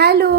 Hello,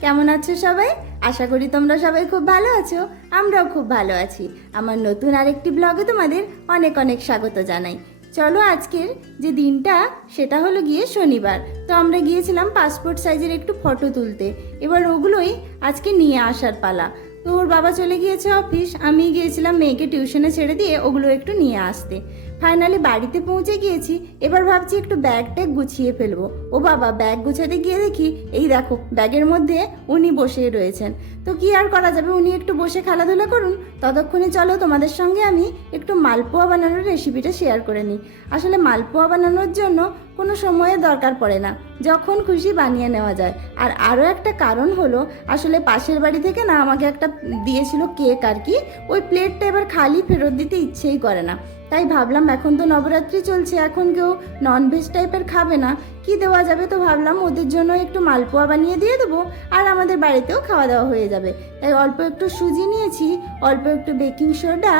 কেমন আছো সবাই? আশা করি তোমরা সবাই খুব ভালো আছো, আমরাও খুব ভালো আছি। আমার নতুন আরেকটি ব্লগে তোমাদের অনেক অনেক স্বাগত জানাই। চলো আজকের যে দিনটা, সেটা হলো গিয়ে শনিবার। তো আমরা গিয়েছিলাম পাসপোর্ট সাইজের একটু ফটো তুলতে। এবার ওগুলোই আজকে নিয়ে আসার পালা। তো ওর বাবা চলে গিয়েছে অফিস আমি গিয়েছিলাম মেয়েকে টিউশনে ছেড়ে দিয়ে ওগুলো একটু নিয়ে আসতে। ফাইনালি বাড়িতে পৌঁছে গিয়েছি। এবার ভাবছি একটু ব্যাগ ট্যাগ গুছিয়ে ফেলব। ও বাবা ব্যাগ গুছাতে গিয়ে দেখি, এই দেখো ব্যাগের মধ্যে উনি বসে রয়েছেন। তো কি আর করা যাবে? উনি একটু বসে খেলাধুলা করুন। ততক্ষণে চলো, তোমাদের সঙ্গে আমি একটু মালপোয়া বানানোর রেসিপিটা শেয়ার করে নিই। আসলে মালপোয়া বানানোর জন্য কোনো সময়ের দরকার পড়ে না। যখন খুশি বানিয়ে নেওয়া যায়। আর আরও একটা কারণ হলো, আসলে পাশের বাড়ি থেকে না আমাকে একটা দিয়েছিল কেক আর কি। ওই প্লেটটা এবার খালি ফেরত দিতে ইচ্ছেই করে না। তাই ভাবলাম এখন তো নবরাত্রি চলছে এখন কেউ ননভেজ টাইপের খাবে না। কি দেওয়া যাবে তো ভাবলাম ওদের জন্য একটু মালপোয়া বানিয়ে দিয়ে দেবো, আর আমাদের বাড়িতেও খাওয়া দাওয়া হয়ে যাবে। তাই অল্প একটু সুজি নিয়েছি, অল্প একটু বেকিং সোডা,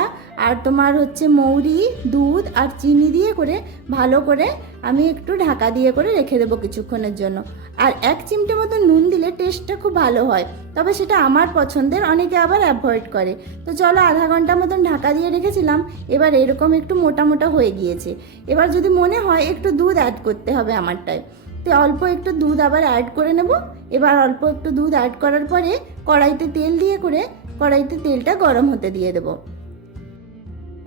আর তোমার হচ্ছে মৌরি, দুধ আর চিনি দিয়ে করে ভালো করে আমি একটু ঢাকা দিয়ে করে রেখে দেবো কিছুক্ষণের জন্য। আর এক চিমটে মতো নুন দিলে টেস্টটা খুব ভালো হয়, তবে সেটা আমার পছন্দের, অনেকে আবার অ্যাভয়েড করে। তো চলো আধা ঘণ্টা মতন ঢাকা দিয়ে রেখেছিলাম, এবার এরকম একটু মোটা মোটা হয়ে গিয়েছে। এবার যদি মনে হয় একটু দুধ অ্যাড করতে হবে আমারটায়। তো অল্প একটু দুধ আবার অ্যাড করে নেব। এবার অল্প একটু দুধ অ্যাড করার পরে কড়াইতে তেল দিয়ে করে কড়াইতে তেলটা গরম হতে দিয়ে দেবো।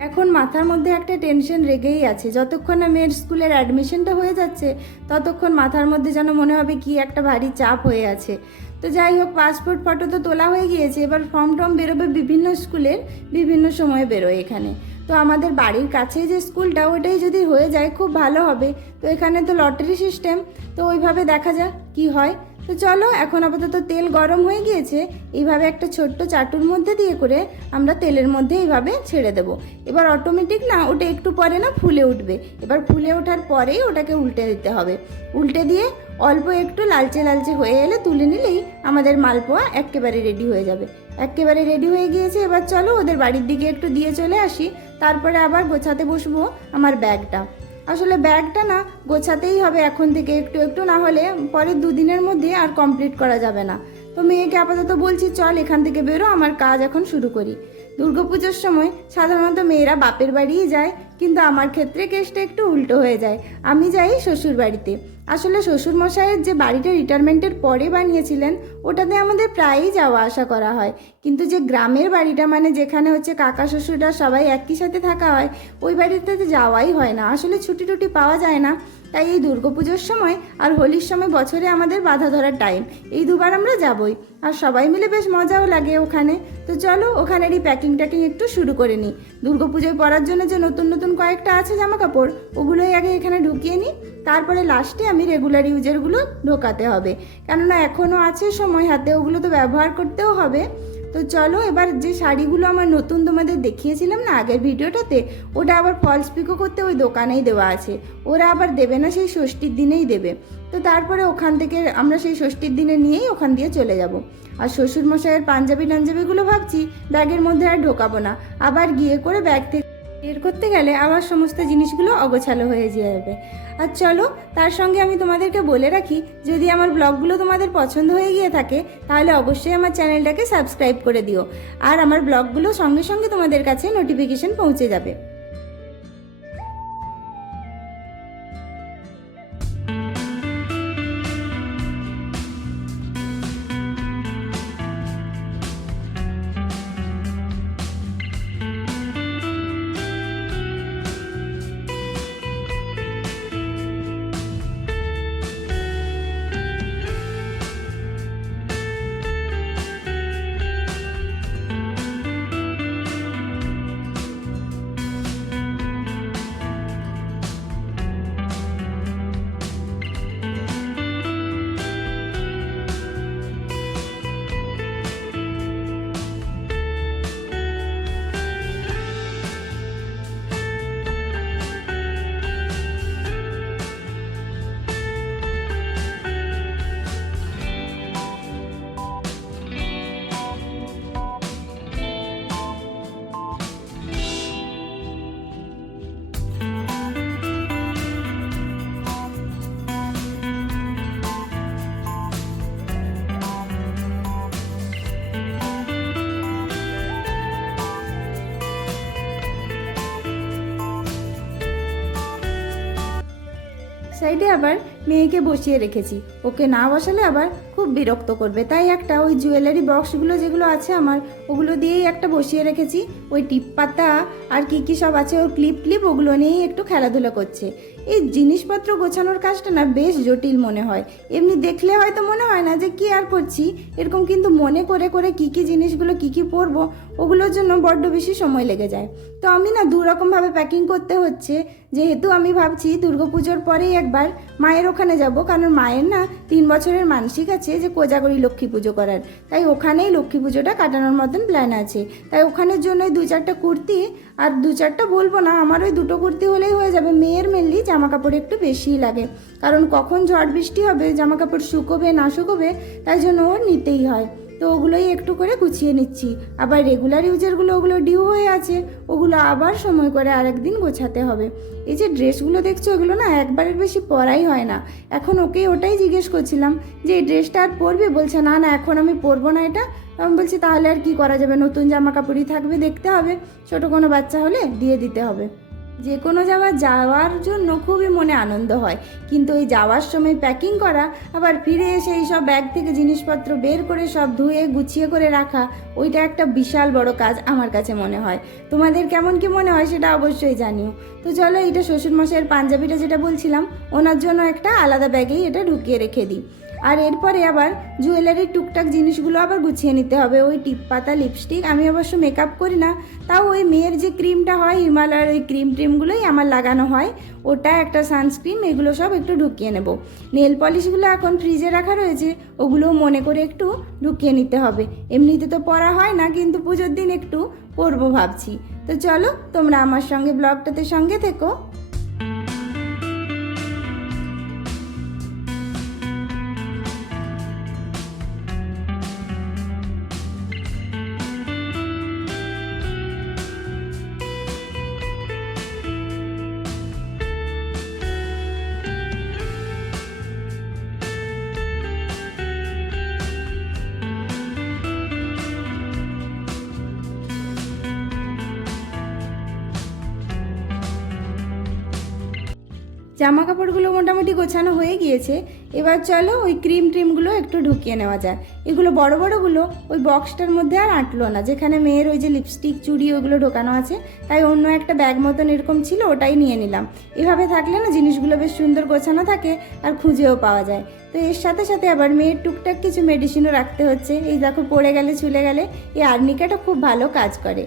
এখন মাথার মধ্যে একটা টেনশন রেগেই আছে। যতক্ষণ না মেয়ের স্কুলের অ্যাডমিশনটা হয়ে যাচ্ছে, ততক্ষণ মাথার মধ্যে যেন মনে হবে কি একটা ভারী চাপ হয়ে আছে। তো যাই হোক পাসপোর্ট ফটো তো তোলা হয়ে গিয়েছে। এবার ফর্ম টর্ম বেরোবে বিভিন্ন স্কুলের বিভিন্ন সময়ে বেরোয় এখানে। তো আমাদের বাড়ির কাছেই যে স্কুলটা ওটাই যদি হয়ে যায় খুব ভালো হবে। তো এখানে তো লটারি সিস্টেম তো ওইভাবে দেখা যাক কি হয়। তো চলো, এখন আপাতত তেল গরম হয়ে গিয়েছে, এইভাবে একটা ছোট্ট চাটুর মধ্যে দিয়ে করে আমরা তেলের মধ্যে এইভাবে ছেড়ে দেব। এবার অটোমেটিক না, ওটা একটু পরে না ফুলে উঠবে। এবার ফুলে ওঠার পরেই ওটাকে উল্টে দিতে হবে। উল্টে দিয়ে অল্প একটু লালচে লালচে হয়ে এলে তুলে নিলেই আমাদের মালপোয়া একেবারে রেডি হয়ে যাবে। একেবারে রেডি হয়ে গিয়েছে, এবার চলো ওদের বাড়ির দিকে একটু দিয়ে চলে আসি। তারপরে আবার গোছাতে বসবো আমার ব্যাগটা। আসলে ব্যাগটা না, গোছাতেই হবে এখন থেকে একটু একটু, না হলে পরের দুদিনের মধ্যে আর কমপ্লিট করা যাবে না। তো মেয়েকে আপাতত বলছি, চল এখান থেকে বেরো, আমার কাজ এখন শুরু করি। দুর্গাপুজোর সময় সাধারণত মেয়েরা বাপের বাড়িই যায়, কিন্তু আমার ক্ষেত্রে কেসটা একটু উল্টো হয়ে যায়। আমি যাই শ্বশুর বাড়িতে আসলে শ্বশুরমশাইয়ের যে বাড়িটা রিটায়ারমেন্টের পরে বানিয়েছিলেন, ওটাতে আমাদের প্রায়ই যাওয়া আসা করা হয়। কিন্তু যে গ্রামের বাড়িটা মানে যেখানে হচ্ছে কাকা শ্বশুররা সবাই একই সাথে থাকা হয়, ওই বাড়িতে তো যাওয়াই হয় না। আসলে ছুটি টুটি পাওয়া যায় না। তাই এই দুর্গাপুজোর সময় আর হোলির সময় বছরে আমাদের বাধা ধরার টাইম এই দুবার আমরা যাবই। আর সবাই মিলে বেশ মজাও লাগে ওখানে। তো চলো, ওখানেরই প্যাকিং ট্যাকিং একটু শুরু করে নিই। দুর্গাপুজোয় পরার জন্য যে নতুন নতুন কয়েকটা আছে জামা কাপড় ওগুলোই আগে এখানে ঢুকিয়ে নিই। তারপরে লাস্টে আমি রেগুলার ইউজারগুলো ঢোকাতে হবে। কেননা এখনও আছে সময় হাতে, ওগুলো তো ব্যবহার করতেও হবে। তো চলো এবার যে শাড়িগুলো আমার নতুন তোমাদের দেখিয়েছিলাম না আগের ভিডিওটাতে, ওটা আবার ফলস পিকো করতে ওই দোকানেই দেওয়া আছে। ওরা আবার দেবে না, সেই ষষ্ঠীর দিনেই দেবে। তো তারপরে ওখান থেকে আমরা সেই ষষ্ঠীর দিনে নিয়েই ওখান দিয়ে চলে যাব। আর শ্বশুরমশাইয়ের পাঞ্জাবি টাঞ্জাবিগুলো ভাবছি ব্যাগের মধ্যে আর ঢোকাবো না। আবার গিয়ে করে ব্যাগ থেকে বের করতে গেলে আবার সমস্ত জিনিসগুলো অগোছালো হয়ে যাবে। আর চলো, তার সঙ্গে আমি তোমাদেরকে বলে রাখি, যদি আমার ব্লগগুলো তোমাদের পছন্দ হয়ে গিয়ে থাকে, তাহলে অবশ্যই আমার চ্যানেলটাকে সাবস্ক্রাইব করে দিও। আর আমার ব্লগগুলো সঙ্গে সঙ্গে তোমাদের কাছে নোটিফিকেশন পৌঁছে যাবে। সাইডে আবার মেয়েকে বসিয়ে রেখেছি। ওকে না বসালে আবার খুব বিরক্ত করবে। তাই একটা ওই জুয়েলারি বক্সগুলো যেগুলো আছে আমার, ওগুলো দিয়েই একটা বসিয়ে রেখেছি। ওই টিপ পাতা আর কি কি সব আছে, ওর ক্লিপ ক্লিপ ওগুলো নিয়েই একটু খেলাধুলা করছে। এই জিনিসপত্র গোছানোর কাজটা না বেশ জটিল মনে হয়। এমনি দেখলে হয়তো মনে হয় না যে কি আর করছি। এরকম কিন্তু মনে করে করে কি কি জিনিসগুলো কি কি পরবো, ওগুলোর জন্য বড্ড বেশি সময় লেগে যায়। তো আমি না দু রকমভাবে প্যাকিং করতে হচ্ছে। যেহেতু আমি ভাবছি দুর্গাপুজোর পরেই একবার মায়ের ওখানে যাব, কারণ মায়ের না তিন বছরের মানসিক আছে যে কোজাগরি লক্ষ্মী পুজো করার। তাই ওখানেই লক্ষ্মী পুজোটা কাটানোর মতন প্ল্যান আছে। তাই ওখানের জন্য দু চারটা কুর্তি আর দু চারটা বলব না, আমার ওই দুটো কুর্তি হলেই হয়ে যাবে। মেয়ের মেনলি জামা কাপড় একটু বেশিই লাগে। কারণ কখন ঝড় বৃষ্টি হবে জামা কাপড় শুকোবে না শুকোবে, তাই জন্য ওর নিতেই হয়। তো ওগুলোই একটু করে গুছিয়ে নিচ্ছি। আবার রেগুলার ইউজারগুলো ওগুলো ডিউ হয়ে আছে, ওগুলো আবার সময় করে আরেকদিন গোছাতে হবে। এই যে ড্রেসগুলো দেখছ ওগুলো না একবারের বেশি পরাই হয় না। এখন ওকে ওটাই জিজ্ঞেস করছিলাম যে, এই ড্রেসটা আর পরবে? বলছে, না না, এখন আমি পরবো না এটা। আমি বলছি, তাহলে আর কি করা যাবে? নতুন জামা কাপড়ই থাকবে, দেখতে হবে। ছোট কোনো বাচ্চা হলে দিয়ে দিতে হবে। যে কোনো জায়গা যাওয়ার জন্য খুবই মনে আনন্দ হয়। কিন্তু ওই যাওয়ার সময় প্যাকিং করা, আবার ফিরে এসে এই সব ব্যাগ থেকে জিনিসপত্র বের করে সব ধুয়ে গুছিয়ে করে রাখা, ওইটা একটা বিশাল বড় কাজ আমার কাছে মনে হয়। তোমাদের কেমন কি মনে হয় সেটা অবশ্যই জানিও। তো চলো এটা শ্বশুরমশাইয়ের পাঞ্জাবিটা যেটা বলছিলাম, ওনার জন্য একটা আলাদা ব্যাগেই এটা ঢুকিয়ে রেখে দিই। আর এরপরে আবার জুয়েলারির টুকটাক জিনিসগুলো আবার গুছিয়ে নিতে হবে। ওই টিপ পাতা, লিপস্টিক, আমি অবশ্য মেকআপ করি না। তাও ওই মেয়ের যে ক্রিমটা হয়, হিমালয়ের ওই ক্রিম ট্রিমগুলোই আমার লাগানো হয়। ওটা একটা সানস্ক্রিন এগুলো সব একটু ঢুকিয়ে নেব। নেল পলিশগুলো এখন ফ্রিজে রাখা রয়েছে, ওগুলোও মনে করে একটু ঢুকিয়ে নিতে হবে। এমনিতে তো পরা হয় না, কিন্তু পুজোর দিন একটু পরবো ভাবছি। তো চলো, তোমরা আমার সঙ্গে ব্লগটাতে সঙ্গে থেকো। জামা কাপড়গুলো মোটামুটি গোছানো হয়ে গিয়েছে। এবার চলো ওই ক্রিম ট্রিমগুলো একটু ঢুকিয়ে নেওয়া যায় এগুলো বড় বড়গুলো ওই বক্সটার মধ্যে আর আঁটলো না। যেখানে মেয়ের ওই যে লিপস্টিক চুড়ি ওগুলো ঢোকানো আছে, তাই অন্য একটা ব্যাগ মতন এরকম ছিল, ওটাই নিয়ে নিলাম। এভাবে থাকলে না জিনিসগুলো বেশ সুন্দর গোছানো থাকে আর খুঁজেও পাওয়া যায়। তো এর সাথে সাথে আবার মেয়ের টুকটাক কিছু মেডিসিনও রাখতে হচ্ছে। এই দেখো, পড়ে গেলে, চুলে গেলে, এই আর্নিকাটা খুব ভালো কাজ করে।